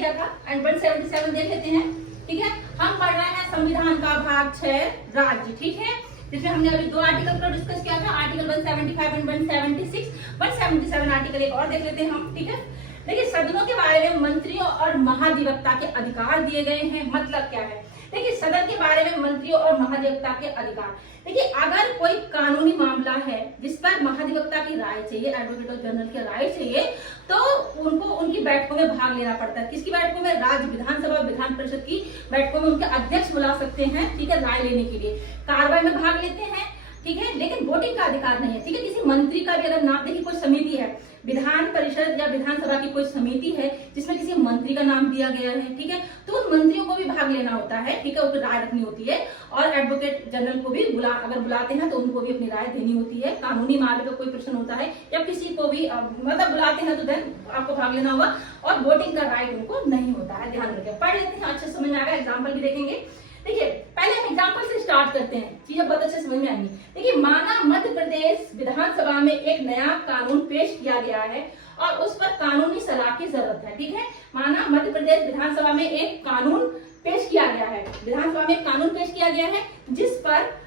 गया था एंड 177 देख लेते हैं। ठीक है, हम पढ़ रहे हैं संविधान का भाग 6 राज्य। ठीक है, जिसमें हमने अभी 2 आर्टिकल पर डिस्कस किया था, आर्टिकल 175 एंड 176। 177 आर्टिकल एक और देख लेते हैं हम। ठीक है, देखिए सदनों के बारे में मंत्रियों और महाधिवक्ता के अधिकार दिए गए हैं। मतलब क्या है, देखिए सदन के बारे में मंत्रियों और महाधिवक्ता के अधिकार। देखिए अगर कोई कानूनी मामला है जिस पर महाधिवक्ता की राय चाहिए, एडवोकेट जनरल की राय चाहिए, तो उनको उनकी बैठकों में भाग लेना पड़ता है। किसकी बैठकों में? राज्य विधानसभा विधान परिषद की बैठकों में उनके अध्यक्ष बुला सकते हैं। ठीक है, राय लेने के लिए कार्रवाई में भाग लेते हैं। ठीक है, लेकिन वोटिंग का अधिकार नहीं है। ठीक है, किसी मंत्री का भी अगर नाम, देखिए कोई समिति है, विधान परिषद या विधानसभा की कोई समिति है जिसमें किसी मंत्री का नाम दिया गया है, ठीक है, तो उन मंत्रियों को भी भाग लेना होता है। ठीक है, उनको राय रखनी होती है और एडवोकेट जनरल को भी अगर बुलाते हैं तो उनको भी अपनी राय देनी होती है। कानूनी मामले पर कोई प्रश्न होता है या किसी को भी मतलब बुलाते हैं तो देन आपको भाग लेना होगा और वोटिंग का राइट उनको नहीं होता है। ध्यान रखें, पढ़ लेते हैं, अच्छे समझ में आएगा, एग्जाम्पल भी देखेंगे। देखिए पहले हम एग्जाम्पल से स्टार्ट करते हैं, चीजें बहुत अच्छे समझ में आएंगी। देखिए माना मध्य प्रदेश विधानसभा में एक नया कानून पेश किया गया है और उस पर कानूनी सलाह की जरूरत है। ठीक है, माना मध्य प्रदेश विधानसभा में एक कानून पेश किया गया है, विधानसभा में एक कानून पेश किया गया है जिस पर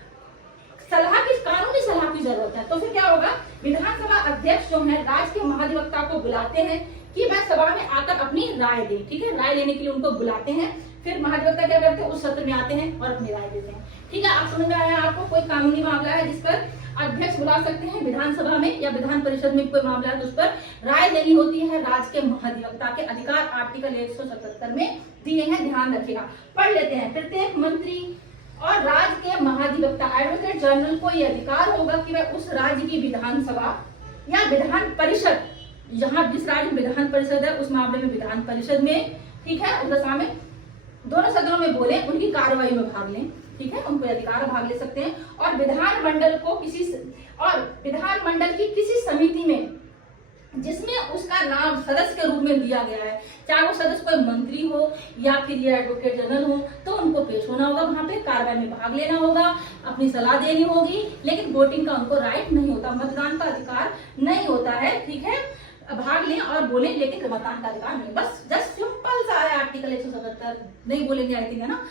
कानूनी सलाह की जरूरत है। तो फिर क्या होगा, विधानसभा अध्यक्ष जो है राज्य के महाधिवक्ता को बुलाते हैं कि वह सभा में आकर अपनी राय दे। ठीक है, राय लेने के लिए उनको बुलाते हैं। फिर महाधिवक्ता क्या करते हैं, उस सत्र में आते हैं और अपनी राय देते हैं। ठीक है, आप समझ में आया आपको? कोई कानूनी मामला है जिस पर अध्यक्ष बुला सकते हैं विधानसभा में या विधान परिषद में कोई मामला है तो उस पर राय लेनी होती है। राज्य के महाधिवक्ता के अधिकार आर्टिकल 177 में दिए हैं, ध्यान रखिएगा। पढ़ लेते हैं। प्रत्येक मंत्री और राज्य के महाधिवक्ता एडवोकेट जनरल को यह अधिकार होगा कि वह उस राज्य की विधानसभा या विधान परिषद, जहां जिस राज्य में विधान परिषद है उस मामले में विधान परिषद में, ठीक है, उस दशा में दोनों सदनों में बोले, उनकी कार्रवाई में भाग लें। ठीक है, उनको अधिकार भाग ले सकते हैं। और विधानमंडल की किसी समिति में जिसमें उसका नाम सदस्य के रूप में दिया गया है, चाहे वो सदस्य कोई मंत्री हो या फिर ये एडवोकेट जनरल हो, तो उनको पेश होना होगा, वहां पे कार्रवाई में भाग लेना होगा, अपनी सलाह देनी होगी, लेकिन वोटिंग का उनको राइट नहीं होता, मतदान का अधिकार नहीं होता है। ठीक है, भाग लें और बोले लेकिन मतदान का अधिकार नहीं। बस जस्ट सिंपल सा है आर्टिकल 177, नहीं बोलेंगे आई थिंक, है ना।